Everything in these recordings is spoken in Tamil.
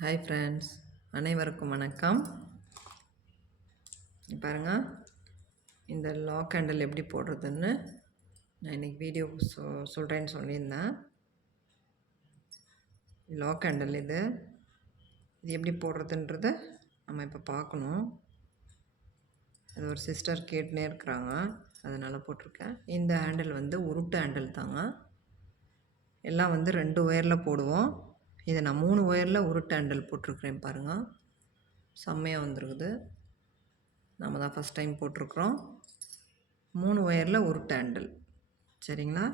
ஹாய் ஃப்ரெண்ட்ஸ் அனைவருக்கும் வணக்கம். பாருங்க. இந்த லாக் ஹேண்டில் எப்படி போடுறதுன்னு நான் இன்றைக்கி வீடியோ சொ சொல்கிறேன்னு சொல்லியிருந்தேன். லாக் ஹேண்டில் இது. இது எப்படி போடுறதுன்றத நம்ம இப்போ பார்க்கணும். அது ஒரு சிஸ்டர் கேட்டுனே இருக்கிறாங்க. அதனால் போட்டிருக்கேன். இந்த ஹேண்டில் வந்து உருட்டு ஹேண்டில் தாங்க. எல்லாம் வந்து ரெண்டு ஒயரில் போடுவோம். இதை நான் மூணு ஒயரில் உருட்டு ஹேண்டில் போட்டிருக்கிறேன் பாருங்கள் செம்மையாக வந்துருக்குது. நம்ம தான் ஃபஸ்ட் டைம் போட்டிருக்குறோம். மூணு ஒயரில் உருட்டு ஹேண்டில் சரிங்களா?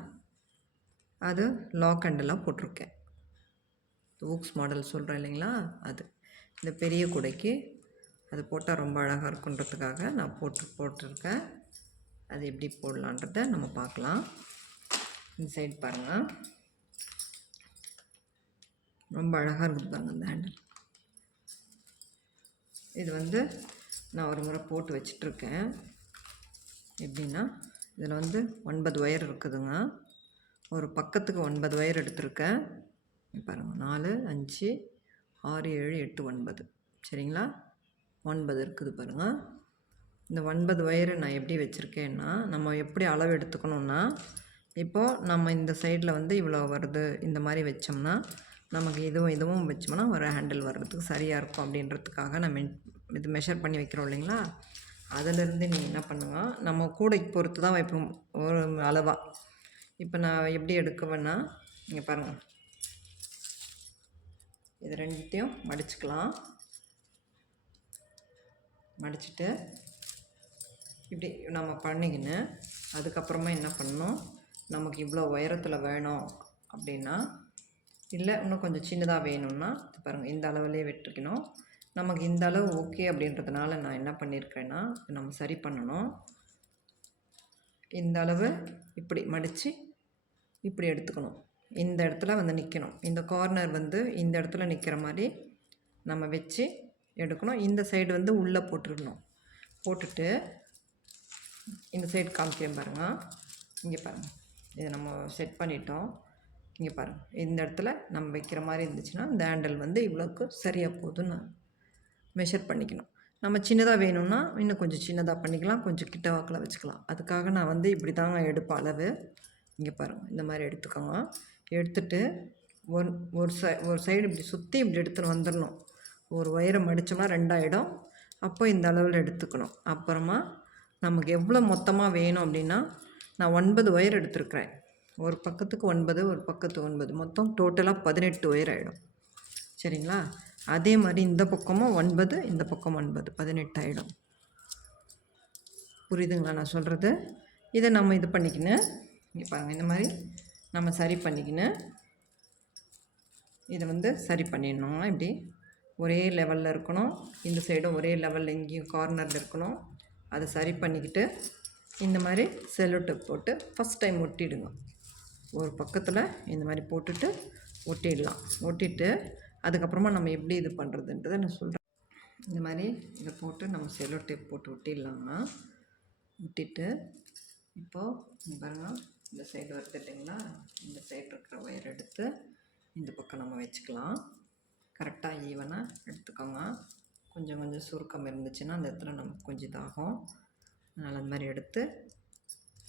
அது லாக் ஹேண்டிலாக போட்டிருக்கேன். ஊக்ஸ் மாடல் சொல்கிறேன் இல்லைங்களா? அது. இந்த பெரிய குடைக்கு அது போட்டால் ரொம்ப அழகாக இருக்குன்றதுக்காக நான் போட்டு போட்டிருக்கேன். அது எப்படி போடலான்றத நம்ம பார்க்கலாம். இந்த சைடு பாருங்கள் ரொம்ப அழகாக இருக்குது பாருங்க அந்த ஹேண்டில் இது வந்து நான் ஒரு முறை போட்டு வச்சிட்ருக்கேன். எப்படின்னா இதில் வந்து ஒன்பது ஒயர் இருக்குதுங்க. ஒரு பக்கத்துக்கு ஒன்பது ஒயர் எடுத்திருக்கேன். பாருங்கள் நாலு அஞ்சு ஆறு ஏழு எட்டு ஒன்பது. சரிங்களா? ஒன்பது இருக்குது பாருங்கள் இந்த ஒன்பது ஒயரை நான் எப்படி வச்சுருக்கேன்னா நம்ம எப்படி அளவு எடுத்துக்கணுன்னா இப்போது நம்ம இந்த சைடில் வந்து இவ்வளோ வருது இந்த மாதிரி வச்சோம்னா நமக்கு இதுவும் இதுவும் வச்சோம்னா ஒரு ஹேண்டில் வர்றதுக்கு சரியாக இருக்கும் அப்படின்றதுக்காக நம்ம இது மெஷர் பண்ணி வைக்கிறோம் இல்லைங்களா? அதிலேருந்து நீங்கள் என்ன பண்ணுங்கள் நம்ம கூடைக்கு பொறுத்து தான் வைப்போம். ஒரு அளவாக இப்போ நான் எப்படி எடுக்குவேன்னா இங்கே பாருங்கள் இது ரெண்டுத்தையும் மடிச்சுக்கலாம். மடிச்சுட்டு இப்படி நம்ம பண்ணிக்கின்னு அதுக்கப்புறமா என்ன பண்ணணும்? நமக்கு இவ்வளோ உயரத்தில் வேணும் அப்படின்னா இல்லை இன்னும் கொஞ்சம் சின்னதாக வேணும்னா பாருங்கள் இந்த அளவுலேயே வெட்டிருக்கணும். நமக்கு இந்த அளவு ஓகே அப்படின்றதுனால நான் என்ன பண்ணியிருக்கேன்னா நம்ம சரி பண்ணணும். இந்த அளவு இப்படி மடித்து இப்படி எடுத்துக்கணும். இந்த இடத்துல வந்து நிற்கணும் இந்த கார்னர் வந்து இந்த இடத்துல நிற்கிற மாதிரி நம்ம வச்சு எடுக்கணும். இந்த சைடு வந்து உள்ளே போட்டுடணும். போட்டுட்டு இந்த சைடு காமிக்கிறேன் பாருங்கள் இங்கே பாருங்கள் இதை நம்ம செட் பண்ணிட்டோம். இங்கே பாருங்கள் இந்த இடத்துல நம்ம வைக்கிற மாதிரி இருந்துச்சுன்னா இந்த ஹேண்டில் வந்து இவ்வளோக்கு சரியாக போகுதுன்னு மெஷர் பண்ணிக்கணும். நம்ம சின்னதாக வேணும்னா இன்னும் கொஞ்சம் சின்னதாக பண்ணிக்கலாம் கொஞ்சம் கிட்ட வாக்கில் வச்சுக்கலாம். அதுக்காக நான் வந்து இப்படி தாங்க எடுப்பேன் அளவு. இங்கே பாருங்கள் இந்த மாதிரி எடுத்துக்கோங்க. எடுத்துட்டு ஒன் ஒரு சை ஒரு சைடு இப்படி சுற்றி இப்படி எடுத்துன்னு வந்துடணும். ஒரு ஒயரை மடித்தோம்னா ரெண்டாயிடும் அப்போ இந்த அளவில் எடுத்துக்கணும். அப்புறமா நமக்கு எவ்வளோ மொத்தமாக வேணும் அப்படின்னா நான் ஒன்பது ஒயர் எடுத்திருக்கிறேன். ஒரு பக்கத்துக்கு ஒன்பது ஒரு பக்கத்து ஒன்பது. மொத்தம் டோட்டலாக பதினெட்டு ஒயர் ஆகிடும் சரிங்களா? அதே மாதிரி இந்த பக்கமும் ஒன்பது இந்த பக்கம் ஒன்பது. பதினெட்டு ஆகிடும் புரியுதுங்களா நான் சொல்கிறது இதை நம்ம இது பண்ணிக்கின்னு இங்கே பாருங்கள் இந்த மாதிரி நம்ம சரி பண்ணிக்கின்னு இதை வந்து சரி பண்ணிடணும். இப்படி ஒரே லெவலில் இருக்கணும். இந்த சைடும் ஒரே லெவலில் எங்கேயும் கார்னரில் இருக்கணும். அதை சரி பண்ணிக்கிட்டு இந்த மாதிரி செல்லோ டேப் போட்டு ஃபஸ்ட் டைம் ஒட்டிடுங்க. ஒரு பக்கத்தில் இந்த மாதிரி போட்டுட்டு ஒட்டிடலாம். ஒட்டிட்டு அதுக்கப்புறமா நம்ம எப்படி இது பண்ணுறதுன்றதை நான் சொல்கிறேன் இந்த மாதிரி இதை போட்டு நம்ம செல்லோ டேப் போட்டு ஒட்டிடலாம்னா ஒட்டிட்டு இப்போது பாருங்கள் இந்த சைடு வருது இல்லைங்களா? இந்த சைடு இருக்கிற ஒயர் எடுத்து இந்த பக்கம் நம்ம வச்சுக்கலாம். கரெக்டாக ஈவனாக எடுத்துக்கோங்க. கொஞ்சம் கொஞ்சம் சுருக்கம் இருந்துச்சுன்னா அந்த இடத்துல நமக்கு கொஞ்சம் இதாகும். அதனால் அந்த மாதிரி எடுத்து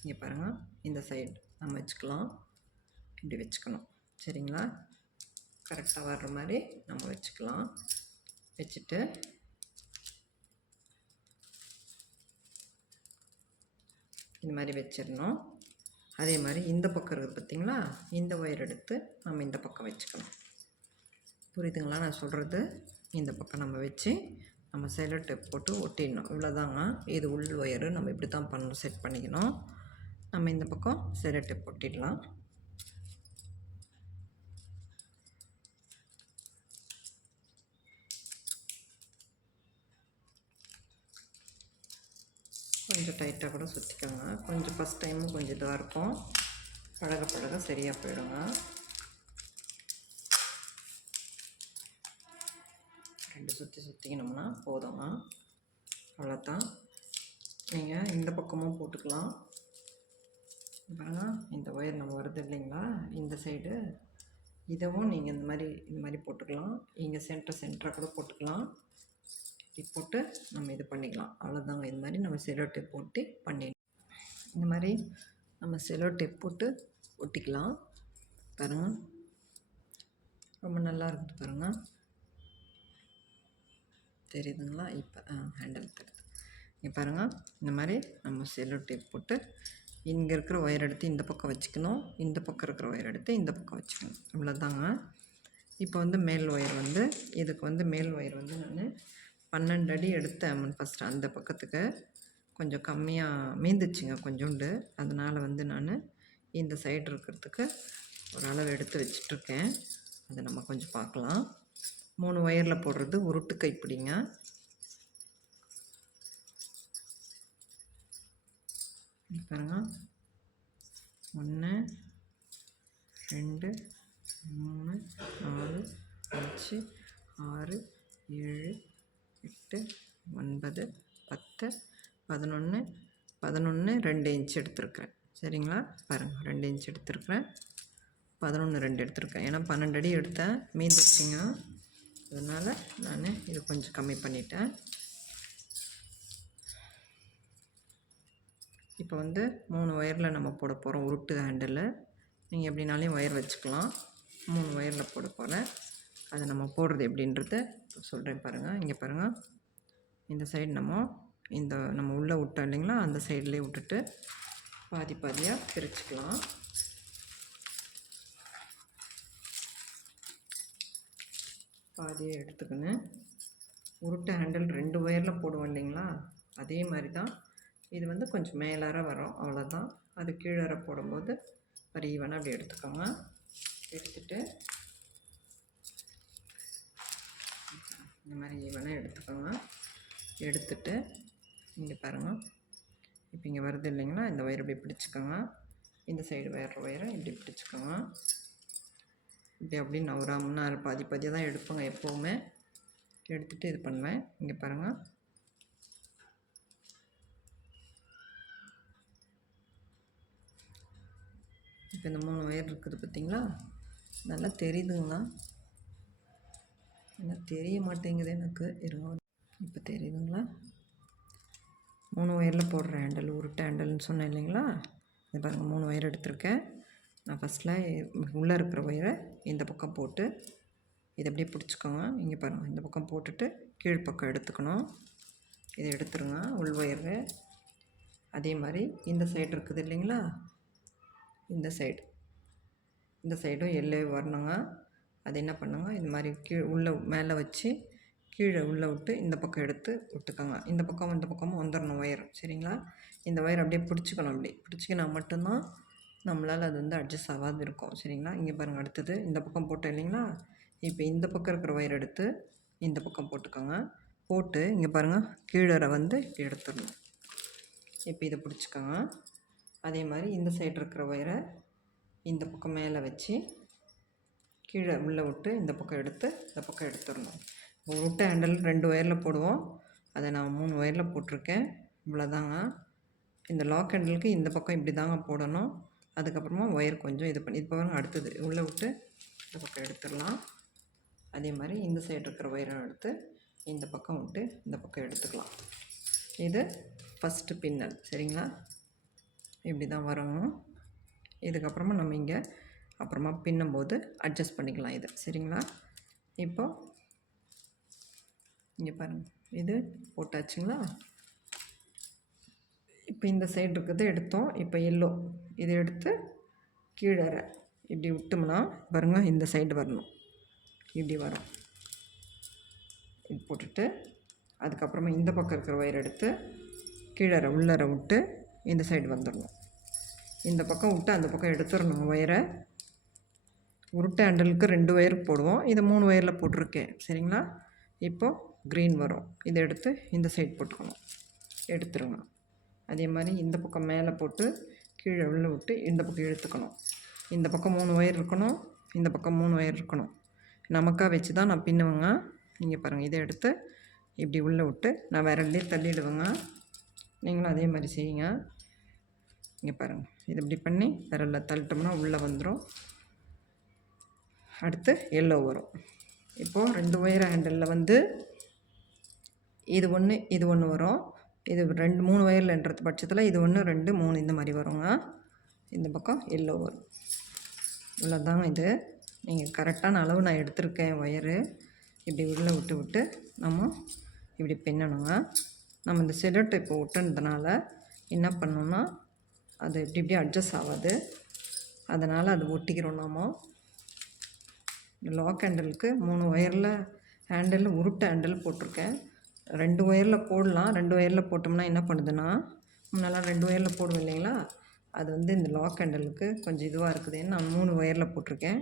இங்கே பாருங்கள் இந்த சைடு நம்ம வச்சுக்கலாம். இப்படி வச்சுக்கணும். சரிங்களா? கரெக்டாக வர்ற மாதிரி நம்ம வச்சுக்கலாம். வச்சுட்டு இந்த மாதிரி வச்சிடணும். அதே மாதிரி இந்த பக்கம் இருக்குது பார்த்திங்களா? இந்த ஒயர் எடுத்து நம்ம இந்த பக்கம் வச்சுக்கணும். புரியுதுங்களா? நான் சொல்கிறது இந்த பக்கம் நம்ம வச்சு நம்ம செலோ டேப் போட்டு ஒட்டிடணும். இவ்வளோதாங்க இது உள் ஒயரு. நம்ம இப்படி தான் பண்ணணும். செட் பண்ணிக்கணும். நம்ம இந்த பக்கம் செலோ டேப் ஒட்டிடலாம். கொஞ்சம் டைட்டாக கூட சுற்றிக்கோங்க கொஞ்சம் ஃபஸ்ட் டைமும் கொஞ்சம் இதாக இருக்கும். பழக பழக சரியாக போயிடுங்க. ரெண்டு சுற்றி சுற்றிக்கணும்னா போதுங்க. அவ்வளோதான் நீங்கள் இந்த பக்கமும் போட்டுக்கலாம். பாருங்க இந்த ஒயர் நம்ம வருது இல்லைங்களா? இந்த சைடு இதுவும் நீங்கள் இந்த மாதிரி இந்த மாதிரி போட்டுக்கலாம். இங்கே சென்டர் சென்டராக கூட போட்டுக்கலாம். டேப் போட்டு நம்ம இது பண்ணிக்கலாம். அவ்வளோதாங்க இந்த மாதிரி நம்ம செலோ டேப் போட்டு பண்ணிடலாம் இந்த மாதிரி நம்ம செலோ டேப் போட்டு ஒட்டிக்கலாம். பாருங்கள் ரொம்ப நல்லா இருக்குது பாருங்கள் தெரியுதுங்களா? இப்போ ஹேண்டில் தெரியுது. இங்கே பாருங்கள் இந்த மாதிரி நம்ம செல்லோ டேப் போட்டு இங்கே இருக்கிற ஒயர் எடுத்து இந்த பக்கம் வச்சுக்கணும். இந்த பக்கம் இருக்கிற ஒயர் எடுத்து இந்த பக்கம் வச்சுக்கணும். இவ்வளோதாங்க இப்போ வந்து மேல் ஒயர் வந்து இதுக்கு வந்து மேல் ஒயர் வந்து நான் பன்னெண்டு அடி எடுத்தேன் ஃபஸ்ட்டு அந்த பக்கத்துக்கு கொஞ்சம் கம்மியாக மீந்துச்சுங்க கொஞ்சோண்டு. அதனால் வந்து நான் இந்த சைடு இருக்கிறதுக்கு ஒரு அளவு எடுத்து வச்சிட்ருக்கேன். அதை நம்ம கொஞ்சம் பார்க்கலாம். மூணு ஒயரில் போடுறது உருட்டு கைப்பிடிங்க பாருங்க. ஒன்று ரெண்டு மூணு நாலு அஞ்சு ஆறு ஏழு எட்டு ஒன்பது பத்து பதினொன்று பதினொன்று ரெண்டு இன்ச் எடுத்திருக்கிறேன். சரிங்களா? பாருங்கள் ரெண்டு இன்ச் எடுத்திருக்கிறேன். பதினொன்று ரெண்டு எடுத்திருக்கேன். ஏன்னா பன்னெண்டு அடி எடுத்தேன். மீந்துச்சுங்க. அதனால் நான் இது கொஞ்சம் கம்மி பண்ணிட்டேன். இப்போ வந்து மூணு ஒயரில் நம்ம போட போகிறோம் உருட்டு ஹேண்டில் நீங்கள் எப்படினாலையும் ஒயர் வச்சுக்கலாம். மூணு ஒயரில் போட போகிறேன் அதை நம்ம போடுறது எப்படின்றத சொல்கிறேன் பாருங்கள் இங்கே பாருங்கள் இந்த சைடு நம்ம இந்த நம்ம உள்ளே விட்டோம் இல்லைங்களா? அந்த சைட்லேயே விட்டுட்டு பாதி பாதியாக பிரிச்சுக்கலாம். பாதியை எடுத்துக்கின்னு உருட்டை ஹேண்டில் ரெண்டு ஒயரில் போடுவோம் இல்லைங்களா? அதே மாதிரி தான் இது வந்து கொஞ்சம் மேலார வரும். அவ்வளோதான் அது கீழே போடும்போது ஒரு ஈவனாக அப்படி எடுத்துக்கோங்க. எடுத்துகிட்டு இந்த மாதிரி ஈவனாக எடுத்துக்கோங்க. எடுத்துட்டு இங்கே பாருங்கள் இப்போ இங்கே வருது இல்லைங்களா? இந்த ஒயர் இப்படி பிடிச்சிக்கோங்க. இந்த சைடு வயர் ஒயரை இப்படி பிடிச்சிக்கோங்க. இப்படி அப்படி நவராமன்னா பாதி பாதியாக தான் எடுப்பேங்க எப்போவுமே. எடுத்துகிட்டு இது பண்ணுவேன். இங்கே பாருங்கள் இப்போ இந்த மூணு ஒயர் இருக்குது பார்த்திங்களா நல்லா தெரியுதுங்களா என்ன தெரிய மாட்டேங்குது எனக்கு. இருங்க இப்போ தெரியுதுங்களா? மூணு ஒயரில் போடுற ஹேண்டல் உருட்டு ஹேண்டல்னு சொன்னேன் இல்லைங்களா? இது பாருங்கள் மூணு ஒயர் எடுத்திருக்கேன். நான் ஃபஸ்ட்டில் உள்ளே இருக்கிற ஒயரை இந்த பக்கம் போட்டு இதை அப்படியே பிடிச்சிக்கோங்க. இங்கே பாருங்கள் இந்த பக்கம் போட்டுட்டு கீழ்ப்பக்கம் எடுத்துக்கணும். இதை எடுத்துருங்க உள் ஒயரு அதே மாதிரி இந்த சைடு இருக்குது இல்லைங்களா? இந்த சைடு இந்த சைடும் எல்லே வரணுங்க. அது என்ன பண்ணுங்க இது மாதிரி கீழே உள்ளே மேலே வச்சு கீழே உள்ளே விட்டு இந்த பக்கம் எடுத்து விட்டுக்கோங்க. இந்த பக்கம் இந்த பக்கமும் வந்துடணும் ஒயர் சரிங்களா? இந்த ஒயர் அப்படியே பிடிச்சிக்கணும் அப்படி. பிடிச்சிக்கினா மட்டும்தான் நம்மளால் அது வந்து அட்ஜஸ்ட் ஆகாது இருக்கும். சரிங்களா? இங்கே பாருங்கள் அடுத்தது இந்த பக்கம் போட்டோம் இல்லைங்களா? இப்போ இந்த பக்கம் இருக்கிற ஒயர் எடுத்து இந்த பக்கம் போட்டுக்கோங்க. போட்டு இங்கே பாருங்கள் கீழரை வந்து எடுத்துடணும். இப்போ இதை பிடிச்சிக்கோங்க. அதே மாதிரி இந்த சைடு இருக்கிற ஒயரை இந்த பக்கம் மேலே வச்சு கீழே உள்ளே விட்டு இந்த பக்கம் எடுத்து இந்த பக்கம் எடுத்துடணும். விட்ட ஹேண்டில் ரெண்டு ஒயரில் போடுவோம். அதை நான் மூணு ஒயரில் போட்டிருக்கேன். இவ்வளோதாங்க. இந்த லாக் ஹேண்டிலுக்கு இந்த பக்கம் இப்படி தாங்க போடணும். அதுக்கப்புறமா ஒயர் கொஞ்சம் இது பண்ணி இப்போ பாருங்க அடுத்தது உள்ளே விட்டு இந்த பக்கம் எடுத்துடலாம். அதே மாதிரி இந்த சைடு இருக்கிற ஒயரை எடுத்து இந்த பக்கம் விட்டு இந்த பக்கம் எடுத்துக்கலாம். இது ஃபஸ்ட்டு பின்னல். சரிங்களா? இப்படி தான் வரணும் இதுக்கப்புறமா நம்ம இங்கே அப்புறமா பின்னும்போது அட்ஜஸ்ட் பண்ணிக்கலாம் இதை. சரிங்களா? இப்போ இங்கே பாருங்கள் இது போட்டாச்சுங்களா? இப்போ இந்த சைடு இருக்கிறது எடுத்தோம். இப்போ எல்லோ இதை எடுத்து கீழே இப்படி விட்டோம்னா பாருங்க இந்த சைடு வரணும். இப்படி வரும். இது போட்டுட்டு அதுக்கப்புறமா இந்த பக்கம் இருக்கிற ஒயர் எடுத்து கீழே உள்ளர விட்டு இந்த சைடு வந்துடணும். இந்த பக்கம் விட்டு அந்த பக்கம் எடுத்துடணும் ஒயரை உருட்டு ஹேண்டலுக்கு ரெண்டு ஒயர் போடுவோம். இதை மூணு ஒயரில் போட்டிருக்கேன். சரிங்களா? இப்போது க்ரீன் வரும். இதை எடுத்து இந்த சைட் போட்டுக்கணும். எடுத்துருங்க. அதே மாதிரி இந்த பக்கம் மேலே போட்டு கீழே உள்ள விட்டு இந்த பக்கம் இழுத்துக்கணும். இந்த பக்கம் மூணு ஒயர் இருக்கணும். இந்த பக்கம் மூணு ஒயர் இருக்கணும். நமக்காக வச்சு தான் நான் பின்னுவேங்க. நீங்கள் பாருங்கள் இதை எடுத்து இப்படி உள்ளே விட்டு நான் விரல்லே தள்ளிடுவேங்க. நீங்களும் அதே மாதிரி செய்யுங்க. இங்கே பாருங்கள் இது இப்படி பண்ணி விரலில் தள்ளிட்டோம்னா உள்ளே வந்துடும் அடுத்து எல்லோ வரும். இப்போது ரெண்டு ஒயர் ஹேண்டலில் வந்து இது ஒன்று இது ஒன்று வரும். இது ரெண்டு மூணு ஒயர்லன்றது பட்சத்தில் இது ஒன்று ரெண்டு மூணு இந்த மாதிரி வருங்க. இந்த பக்கம் எல்லோ வரும். இவ்வளோதாங்க இது. நீங்கள் கரெக்டான அளவு நான் எடுத்திருக்கேன் ஒயரு இப்படி உள்ளே விட்டு விட்டு நம்ம இப்படி பின்னணுங்க. நம்ம இந்த சிலட்டை இப்போ விட்டுனதுனால என்ன பண்ணோம்னா அது இப்படி இப்படி அட்ஜஸ்ட் ஆகாது. அதனால் அது ஒட்டிக்கிறோம் நாமோ. லாக் ஹேண்டலுக்கு மூணு ஒயரில் ஹேண்டில் உருட்டு ஹேண்டில் போட்டிருக்கேன். ரெண்டு ஒயரில் போடலாம். ரெண்டு ஒயரில் போட்டோம்னா என்ன பண்ணுதுன்னா முன்னெல்லாம் ரெண்டு ஒயரில் போடுவோம் இல்லைங்களா? அது வந்து இந்த லாக் ஹேண்டலுக்கு கொஞ்சம் இதுவாக இருக்குதுன்னு நான் மூணு ஒயரில் போட்டிருக்கேன்.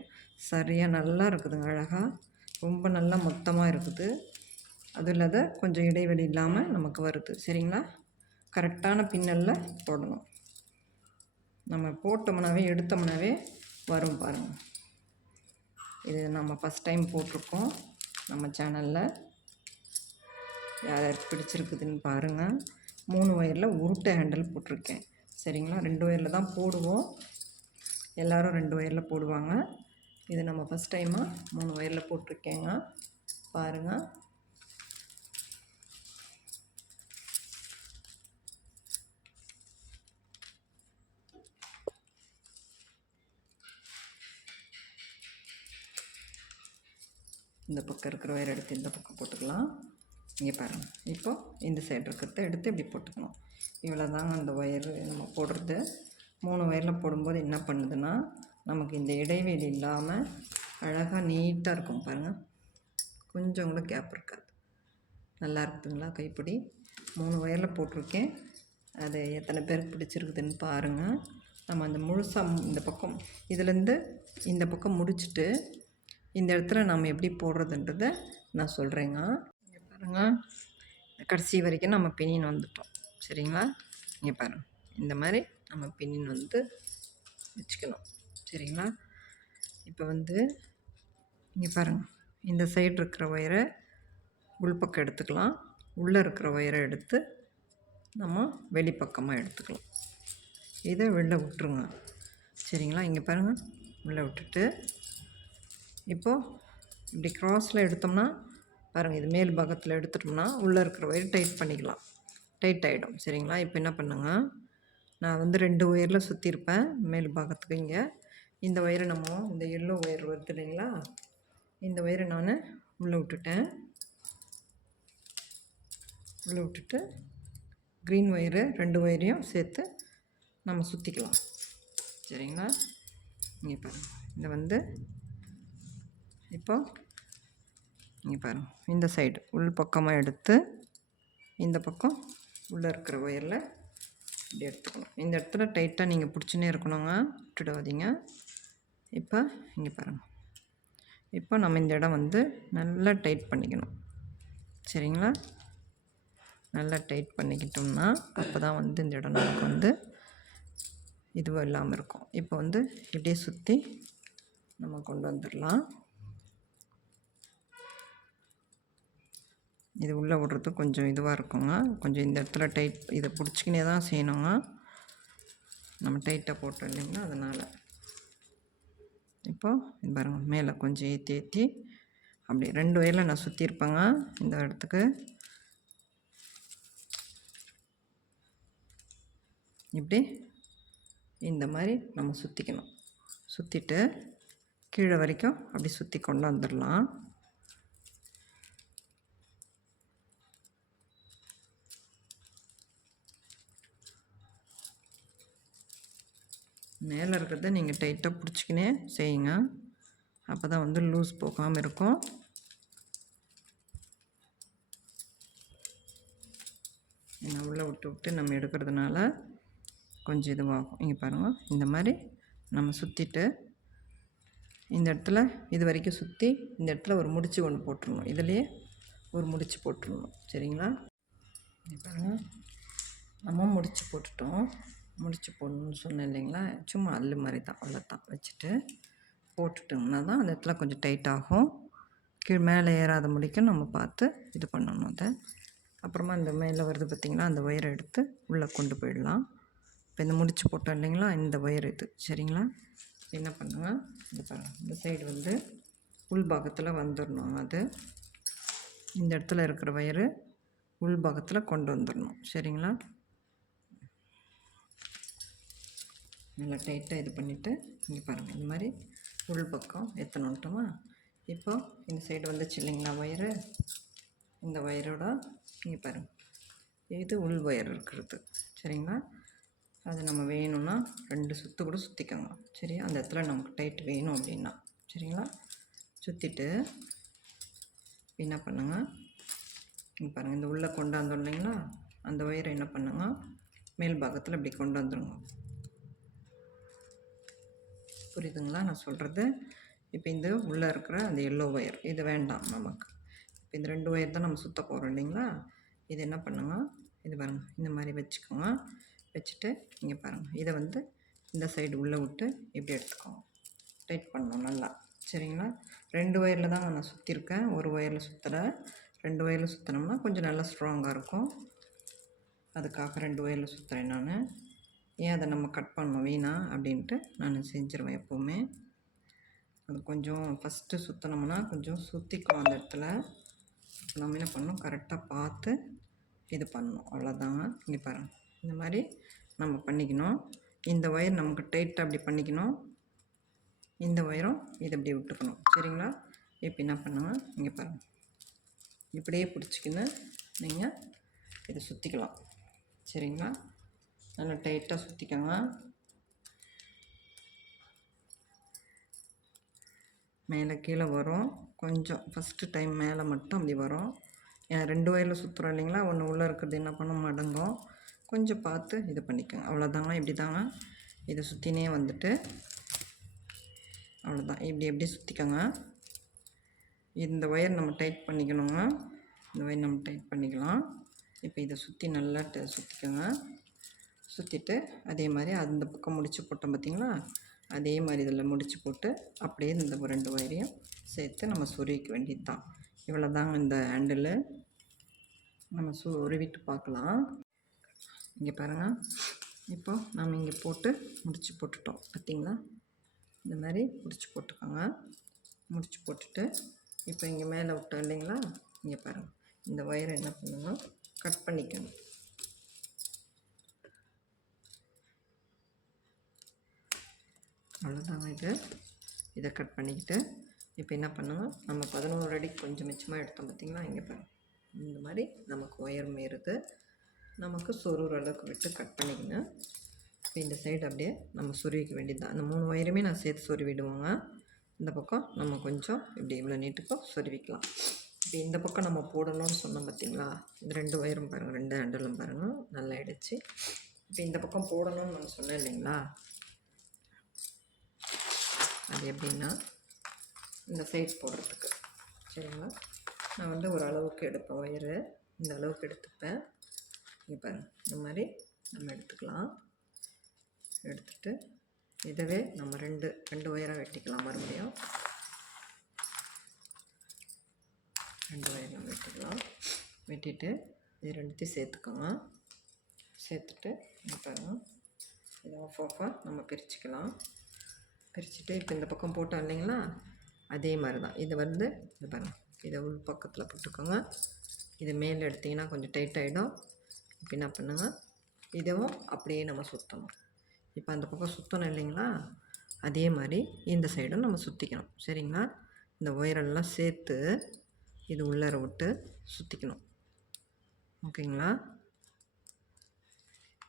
சரியாக நல்லா இருக்குதுங்க அழகாக ரொம்ப நல்லா மொத்தமாக இருக்குது. அதுவும் இல்லாத கொஞ்சம் இடைவெளி இல்லாமல் நமக்கு வருது. சரிங்களா? கரெக்டான பின்னலில் போடணும் நம்ம போட்டோம்னாவே எடுத்தோம்னாவே வரும் பாருங்கள் இது நம்ம ஃபஸ்ட் டைம் போட்டிருக்கோம் நம்ம சேனலில் யார் யாருக்கு பிடிச்சிருக்குதுன்னு பாருங்கள் மூணு ஒயரில் உருட்டை ஹேண்டில் போட்டிருக்கேன். சரிங்களா? ரெண்டு ஒயரில் தான் போடுவோம். எல்லோரும் ரெண்டு ஒயரில் போடுவாங்க. இது நம்ம ஃபஸ்ட் டைமாக மூணு ஒயரில் போட்டிருக்கேங்க. பாருங்கள் இந்த பக்கம் இருக்கிற ஒயர் எடுத்து இந்த பக்கம் போட்டுக்கலாம். இங்கே பாருங்கள் இப்போது இந்த சைடு இருக்கிறத எடுத்து இப்படி போட்டுக்கணும். இவ்வளோ தாங்க அந்த ஒயர் நம்ம போடுறது. மூணு ஒயரில் போடும்போது என்ன பண்ணுதுன்னா நமக்கு இந்த இடைவெளி இல்லாமல் அழகாக நீட்டாக இருக்கும் பாருங்கள் கொஞ்சம் கூட கேப் இருக்காது. நல்லா இருக்குதுங்களா கைப்பிடி? மூணு ஒயரில் போட்டிருக்கேன். அது எத்தனை பேருக்கு பிடிச்சிருக்குதுன்னு பாருங்கள் நம்ம அந்த முழுசாக இந்த பக்கம் இதுலேருந்து இந்த பக்கம் முடிச்சுட்டு இந்த இடத்துல நம்ம எப்படி போடுறதுன்றதை நான் சொல்கிறேங்க இங்கே பாருங்கள் கடைசி வரைக்கும் நம்ம பின்னின் வந்துட்டோம். சரிங்களா? இங்கே பாருங்கள் இந்த மாதிரி நம்ம பின்னின் வந்து வச்சுக்கணும். சரிங்களா? இப்போ வந்து இங்கே பாருங்கள் இந்த சைடு இருக்கிற ஒயரை உள்பக்கம் எடுத்துக்கலாம். உள்ளே இருக்கிற ஒயரை எடுத்து நம்ம வெளிப்பக்கமாக எடுத்துக்கலாம். இதை வெளில விட்டுருங்க. சரிங்களா? இங்கே பாருங்கள் உள்ளே விட்டுட்டு இப்போது இப்படி க்ராஸில் எடுத்தோம்னா பாருங்கள் இது மேல் பாகத்தில் எடுத்துட்டோம்னா உள்ளே இருக்கிற ஒயர் டைட் பண்ணிக்கலாம். டைட் ஆகிடும் சரிங்களா? இப்போ என்ன பண்ணுங்க? நான் வந்து ரெண்டு ஒயரில் சுற்றிருப்பேன் மேல் பாகத்துக்கு இங்கே. இந்த ஒயரை நம்ம இந்த எல்லோ ஒயர் வருது இல்லைங்களா? இந்த ஒயரை நான் உள்ளே விட்டுட்டேன். உள்ளே விட்டுட்டு க்ரீன் ஒயரு ரெண்டு ஒயரையும் சேர்த்து நம்ம சுற்றிக்கலாம் சரிங்களா? இங்கே பாருங்கள் இதை வந்து இப்போ இங்கே பாருங்கள் இந்த சைடு உள் பக்கமாக எடுத்து இந்த பக்கம் உள்ளே இருக்கிற ஒயரில் இப்படி எடுத்துக்கணும். இந்த இடத்துல டைட்டாக நீங்கள் பிடிச்சினே இருக்கணுங்க. விட்டுடாதீங்க. இப்போ இங்கே பாருங்கள் இப்போ நம்ம இந்த இடம் வந்து நல்லா டைட் பண்ணிக்கணும். சரிங்களா? நல்லா டைட் பண்ணிக்கிட்டோம்னா அப்போ தான் வந்து இந்த இடம் நமக்கு வந்து இதுவும் இல்லாமல் இருக்கும். இப்போ வந்து இப்படியே சுற்றி நம்ம கொண்டு வந்துடலாம். இது உள்ளே விட்றது கொஞ்சம் இதுவாக இருக்குங்க. கொஞ்சம் இந்த இடத்துல டைட் இதை பிடிச்சிக்கினே தான் செய்யணுங்க. நம்ம டைட்டாக போட்டோம் இல்லைங்களா? அதனால். இப்போது இது பாருங்கள் மேலே கொஞ்சம் ஏற்றி ஏற்றி அப்படி ரெண்டு வயலில் நான் சுற்றிருப்பேங்க இந்த இடத்துக்கு. இப்படி இந்த மாதிரி நம்ம சுற்றிக்கணும் சுற்றிட்டு கீழே வரைக்கும் அப்படி சுற்றி கொண்டு வந்துடலாம். மேலே இருக்கிறத நீங்கள் டைட்டாக பிடிச்சிக்கினே செய்யுங்க. அப்போ தான் வந்து லூஸ் போகாமல் இருக்கும். ஏன்னா உள்ளே விட்டு விட்டு நம்ம எடுக்கிறதுனால கொஞ்சம் இதுவாகும். இங்கே பாருங்கள் இந்த மாதிரி நம்ம சுற்றிட்டு இந்த இடத்துல இது வரைக்கும் சுற்றி இந்த இடத்துல ஒரு முடிச்சு ஒன்று போட்டுருணும் இதுலேயே ஒரு முடிச்சு போட்டுருணும் சரிங்களா? இங்கே பாருங்கள் நம்ம முடிச்சு போட்டுட்டோம். முடிச்சு போடணும்னு சொன்னேன் இல்லைங்களா? சும்மா அல்லு மாதிரி தான் அவ்வளோதான் வச்சுட்டு போட்டுட்டோம்னா தான் அந்த இடத்துல கொஞ்சம் டைட் ஆகும். கீழ் மேலே ஏறாத முடிக்கும் நம்ம பார்த்து இது பண்ணணும் அதை. அப்புறமா இந்த மேலே வருது பார்த்திங்களா? அந்த ஒயரை எடுத்து உள்ளே கொண்டு போயிடலாம். இப்போ இந்த முடிச்சு போட்டோம் இல்லைங்களா? இந்த ஒயர் இது. சரிங்களா? என்ன பண்ணுங்கள் இந்த இந்த சைடு வந்து உள் பாகத்தில் வந்துடணும் அது. இந்த இடத்துல இருக்கிற ஒயரு உள் பாகத்தில் கொண்டு வந்துடணும் சரிங்களா? நல்லா டைட்டாக இது பண்ணிவிட்டு இங்கே பாருங்கள் இந்த மாதிரி உள் பக்கம் எத்தனை வந்துட்டோமா இப்போ இந்த சைடு வந்துச்சு இல்லைங்களா ஒயரு இந்த ஒயரோட இங்கே பாருங்கள் இது உள் ஒயர் இருக்கிறது சரிங்களா? அது நம்ம வேணும்னா ரெண்டு சுற்று கூட சுற்றிக்கோங்க சரியா அந்த இடத்துல நமக்கு டைட் வேணும் அப்படின்னா சரிங்களா? சுற்றிட்டு என்ன பண்ணுங்க? இங்கே பாருங்கள் இந்த உள்ளே கொண்டாந்தோம் இல்லைங்களா? அந்த ஒயரை என்ன பண்ணுங்க? மேல் பாகத்தில் இப்படி கொண்டு வந்துடுங்க புரியுதுங்களா? நான் சொல்கிறது இப்போ இந்த உள்ளே இருக்கிற அந்த எல்லோ ஒயர் இது வேண்டாம் நமக்கு. இப்போ இந்த ரெண்டு ஒயர் தான் நம்ம சுற்ற போகிறோம் இல்லைங்களா? இது என்ன பண்ணுங்க? இது பாருங்கள் இந்த மாதிரி வச்சுக்கோங்க. வச்சுட்டு இங்கே பாருங்கள் இதை வந்து இந்த சைடு உள்ளே விட்டு இப்படி எடுத்துக்கோங்க. டைட் பண்ணணும் நல்லா. சரிங்களா? ரெண்டு ஒயரில் தான் நான் சுற்றிருக்கேன் ஒரு ஒயரில் சுற்றலை ரெண்டு ஒயரில் சுற்றினோம்னா கொஞ்சம் நல்லா ஸ்ட்ராங்காக இருக்கும். அதுக்காக ரெண்டு ஒயரில் சுற்றுறேன் நான். ஏன் அதை நம்ம கட் பண்ணணும்? வீணா அப்படின்ட்டு நான் செஞ்சுருவேன் எப்போவுமே. அது கொஞ்சம் ஃபஸ்ட்டு சுற்றினோம்னா கொஞ்சம் சுற்றிக்கும் அந்த இடத்துல. நம்ம என்ன பண்ணணும்? கரெக்டாக பார்த்து இது பண்ணணும். அவ்வளோதாங்க இங்கே பாருங்கள் இந்த மாதிரி நம்ம பண்ணிக்கணும். இந்த ஒயர் நமக்கு டைட்டாக அப்படி பண்ணிக்கணும். இந்த ஒயரும் இதை அப்படி விட்டுக்கணும். சரிங்களா? இப்போ என்ன பண்ணுங்க? இங்கே பாருங்கள் இப்படியே பிடிச்சிக்கின்னு நீங்கள் இதை சுற்றிக்கலாம் சரிங்களா? நல்லா டைட்டாக சுற்றிக்கோங்க மேலே கீழே வரும். கொஞ்சம் ஃபஸ்ட்டு டைம் மேலே மட்டும் அப்படி வரும். ஏன் ரெண்டு வயலில் சுற்றுறோம் இல்லைங்களா? ஒன்று உள்ளே இருக்கிறது என்ன பண்ணும்? மடங்கும். கொஞ்சம் பார்த்து இது பண்ணிக்கோங்க. அவ்வளோதாங்க இப்படி தாங்க இதை சுற்றினே வந்துட்டு அவ்வளோதான் இப்படி எப்படி சுற்றிக்கோங்க இந்த ஒயர் நம்ம டைட் பண்ணிக்கணுங்க. இந்த ஒயர் நம்ம டைட் பண்ணிக்கலாம். இப்போ இதை சுற்றி நல்லா ட- சுற்றிக்கோங்க சுற்றிட்டு அதே மாதிரி அந்த பக்கம் முடிச்சு போட்டோம் பார்த்தீங்களா? அதே மாதிரி இதில் முடிச்சு போட்டு அப்படியே இந்த ரெண்டு ஒயரையும் சேர்த்து நம்ம சொருவிக்க வேண்டியது தான் இவ்வளோ தாங்க இந்த ஹேண்டில் நம்ம சொருவிட்டு பார்க்கலாம். இங்கே பாருங்கள் இப்போ நம்ம இங்கே போட்டு முடிச்சு போட்டுட்டோம். பார்த்தீங்களா? இந்த மாதிரி முடிச்சு போட்டுக்கோங்க. முடிச்சு போட்டுட்டு இப்போ இங்கே மேலே விட்டோம் இல்லைங்களா? இங்கே பாருங்கள் இந்த ஒயரை என்ன பண்ணணும்? கட் பண்ணிக்கணும். அவ்வளோதாங்க இது. இதை கட் பண்ணிக்கிட்டு இப்போ என்ன பண்ணுங்க நம்ம பதினோரு அடி கொஞ்சம் மிச்சமாக எடுத்தோம் பார்த்திங்கன்னா இங்கே பாருங்க. இந்த மாதிரி நமக்கு ஒயர் மீறுது. நமக்கு சொருகிற அளவுக்கு விட்டு கட் பண்ணிக்கணும். இப்போ இந்த சைடு அப்படியே நம்ம சொருவிக்க வேண்டியது தான் அந்த மூணு ஒயருமே நான் சேர்த்து சொருவிடுவோங்க. இந்த பக்கம் நம்ம கொஞ்சம் இப்படி இவ்வளோ நீட்டுக்கும் சொருவிக்கலாம். இப்போ இந்த பக்கம் நம்ம போடணும்னு சொன்னோம் பார்த்திங்களா இந்த ரெண்டு ஒயரும் பாருங்கள் ரெண்டு ஹேண்டலும் பாருங்கள் நல்லா ஆயிடுச்சு இப்போ இந்த பக்கம் போடணும்னு நான் சொன்னேன் இல்லைங்களா? அது எப்படின்னா இந்த சைஸ் போடுறதுக்கு. சரிங்களா? நான் வந்து ஒரு அளவுக்கு எடுப்பேன் ஒயரு இந்த அளவுக்கு எடுத்துப்பேன். இங்கே பாருங்கள் இந்த மாதிரி நம்ம எடுத்துக்கலாம். எடுத்துட்டு இதவே நம்ம ரெண்டு ரெண்டு ஒயராக வெட்டிக்கலாம் மறுபடியும். ரெண்டு ஒயராக வெட்டிக்கலாம். வெட்டிட்டு இது ரெண்டுத்தையும் சேர்த்துக்கோங்க சேர்த்துட்டு இங்கே இதை ஆஃப் ஆஃபாக நம்ம பிரிச்சுக்கலாம். பிரிச்சுட்டு இப்போ இந்த பக்கம் போட்டோம் இல்லைங்களா? அதே மாதிரி தான் இது வந்து இது பாருங்கள் இதை உள் பக்கத்தில் போட்டுக்கோங்க. இது மேலே எடுத்திங்கன்னா கொஞ்சம் டைட் ஆகிடும் இப்போ என்ன பண்ணுங்கள் இதுவும் அப்படியே நம்ம சுற்றணும் இப்போ அந்த பக்கம் சுற்றணும் இல்லைங்களா? அதே மாதிரி இந்த சைடும் நம்ம சுற்றிக்கணும் சரிங்களா? இந்த ஒயரெல்லாம் சேர்த்து இது உள்ளார விட்டு சுற்றிக்கணும் ஓகேங்களா?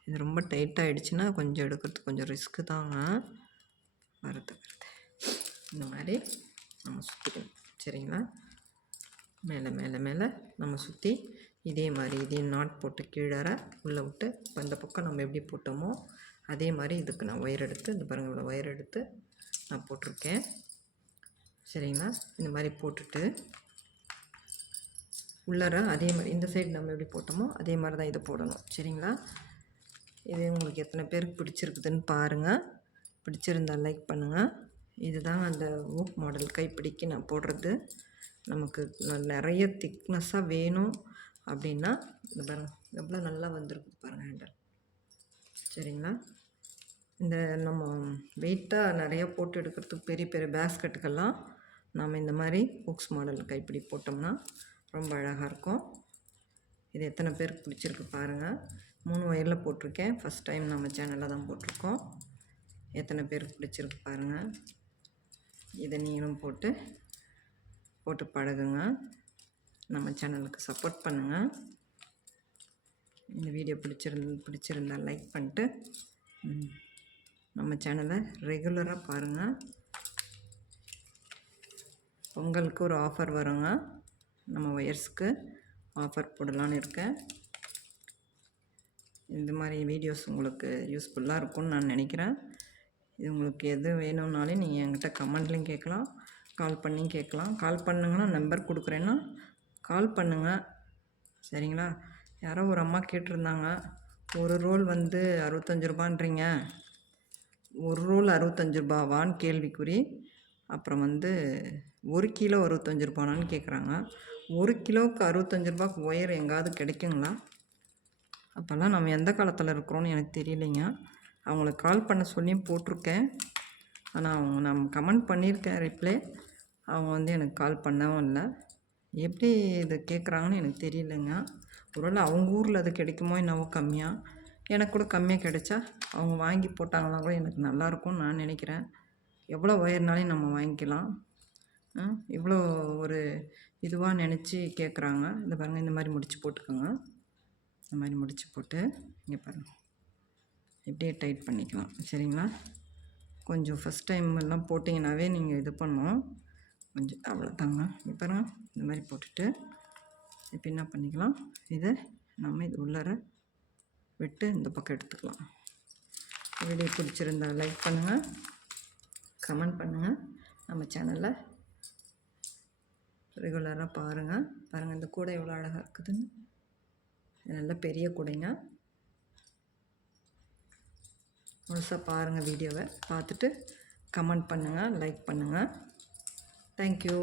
இது ரொம்ப டைட்டாக ஆகிடுச்சுன்னா கொஞ்சம் எடுக்கிறதுக்கு கொஞ்சம் ரிஸ்க்கு தாங்க. வருது வருது இந்த மாதிரி நம்ம சுற்றிக்கணும் சரிங்களா? மேலே மேலே மேலே நம்ம சுற்றி இதே மாதிரி இதே நாட் போட்டு கீழார உள்ளே விட்டு இப்போ இந்த பக்கம் நம்ம எப்படி போட்டோமோ அதே மாதிரி இதுக்கு நான் ஒயர் எடுத்து இந்த பாருங்கள் இவ்வளோ ஒயர் எடுத்து நான் போட்டிருக்கேன். சரிங்களா? இந்த மாதிரி போட்டுட்டு உள்ளார அதே மாதிரி இந்த சைடு நம்ம எப்படி போட்டோமோ அதே மாதிரி தான் இதை போடணும். சரிங்களா? இது உங்களுக்கு எத்தனை பேருக்கு பிடிச்சிருக்குதுன்னு பாருங்கள் பிடிச்சிருந்தா லைக் பண்ணுங்கள் இதுதாங்க அந்த ஊப் மாடல் கைப்பிடிக்கு நான் போடுறது. நமக்கு ந- நிறைய திக்னஸ்ஸாக வேணும் அப்படின்னா இந்த பாருங்கள் எவ்வளோ நல்லா வந்திருக்கு பாருங்கள் ஹேண்டல் சரிங்களா? இந்த நம்ம வெயிட்டாக நிறைய போட்டு எடுக்கிறதுக்கு பெரிய பெரிய பேஸ்கெட்டுக்கெல்லாம் நாம் இந்த மாதிரி ஹூக்ஸ் மாடல் கைப்பிடி போட்டோம்னா ரொம்ப அழகாக இருக்கும். இது எத்தனை பேருக்கு பிடிச்சிருக்கு பாருங்கள் மூணு ஒயரில் போட்டிருக்கேன். ஃபஸ்ட் டைம் நம்ம சேனலில் தான் போட்டிருக்கோம். எத்தனை பேருக்கு பிடிச்சிருக்கு பாருங்கள் இதை நீங்களும் போட்டு போட்டு பழகுங்க. நம்ம சேனலுக்கு சப்போர்ட் பண்ணுங்கள் இந்த வீடியோ பிடிச்சிருந்து பிடிச்சிருந்தா லைக் பண்ணிட்டு நம்ம சேனலை ரெகுலராக பாருங்கள் பொங்கலுக்கு ஒரு ஆஃபர் வருங்க. நம்ம ஒயர்ஸ்க்கு ஆஃபர் போடலான்னு இருக்கேன். இந்த மாதிரி வீடியோஸ் உங்களுக்கு யூஸ்ஃபுல்லாக இருக்கும்னு நான் நினைக்கிறேன். இது உங்களுக்கு எது வேணும்னாலும் நீங்கள் என்கிட்ட கமெண்ட்லையும் கேட்கலாம் கால் பண்ணியும் கேட்கலாம். கால் பண்ணுங்கன்னா நம்பர் கொடுக்குறேன்னா கால் பண்ணுங்கள் சரிங்களா? யாரோ ஒரு அம்மா கேட்டிருந்தாங்க ஒரு ரோல் வந்து அறுபத்தஞ்சு ரூபான்றீங்க. ஒரு ரோல் அறுபத்தஞ்சு ரூபாவான்னு கேள்விக்குறி அப்புறம் வந்து ஒரு கிலோ அறுபத்தஞ்சு ரூபானான்னு கேட்குறாங்க. ஒரு கிலோவுக்கு அறுபத்தஞ்சு ரூபாய்க்கு ஒயர் எங்காவது கிடைக்குங்களா? அப்போல்லாம் நம்ம எந்த காலத்தில் இருக்கிறோன்னு எனக்கு தெரியலைங்க. அவங்களுக்கு கால் பண்ண சொல்லியும் போட்டிருக்கேன். ஆனால் அவங்க நான் கமெண்ட் பண்ணியிருக்கேன் ரிப்ளை அவங்க வந்து எனக்கு கால் பண்ணவும் இல்லை. எப்படி இதை கேட்குறாங்கன்னு எனக்கு தெரியலைங்க. ஒருவேளை அவங்க ஊரில் அது கிடைக்குமோ என்னவோ கம்மியாக எனக்கு கூட கம்மியாக கிடைச்சா அவங்க வாங்கி போட்டாங்கன்னா கூட எனக்கு நல்லாயிருக்கும்னு நான் நினைக்கிறேன். எவ்வளோ ஒயர்னாலையும் நம்ம வாங்கிக்கலாம். இவ்வளோ ஒரு இதுவாக நினச்சி கேட்குறாங்க இந்த பாருங்கள் இந்த மாதிரி முடிச்சு போட்டுக்கோங்க. இந்த மாதிரி முடிச்சு போட்டு இங்கே பாருங்கள் இப்படியே டைட் பண்ணிக்கலாம். சரிங்களா? கொஞ்சம் ஃபஸ்ட் டைம் எல்லாம் போட்டிங்கனாவே நீங்கள் இது பண்ணணும் கொஞ்சம் அவ்வளோதாங்க இப்போ இந்த மாதிரி போட்டுட்டு இப்போ என்ன பண்ணிக்கலாம்? இதை நம்ம இது உள்ளார விட்டு இந்த பக்கம் எடுத்துக்கலாம். வீடியோ பிடிச்சிருந்தா லைக் பண்ணுங்கள் கமெண்ட் பண்ணுங்கள் நம்ம சேனலில் ரெகுலராக பாருங்கள் பாருங்கள் இந்த கூடை எவ்வளோ அழகாக இருக்குதுன்னு. நல்லா நல்ல பெரிய கூடைங்க. முழுசாக பாருங்கள் வீடியோவை. பார்த்துட்டு கமெண்ட் பண்ணுங்கள் லைக் பண்ணுங்கள் தேங்க்யூ